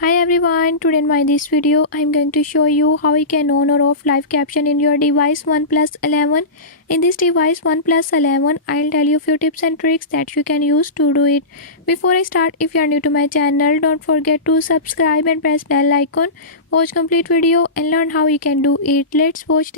Hi everyone, today in my this video I am going to show you how you can on or off live caption in your device OnePlus 11. In this device OnePlus 11, I'll tell you few tips and tricks that you can use to do it. Before I start, if you are new to my channel, don't forget to subscribe and press bell icon. Watch complete video and learn how you can do it. Let's watch.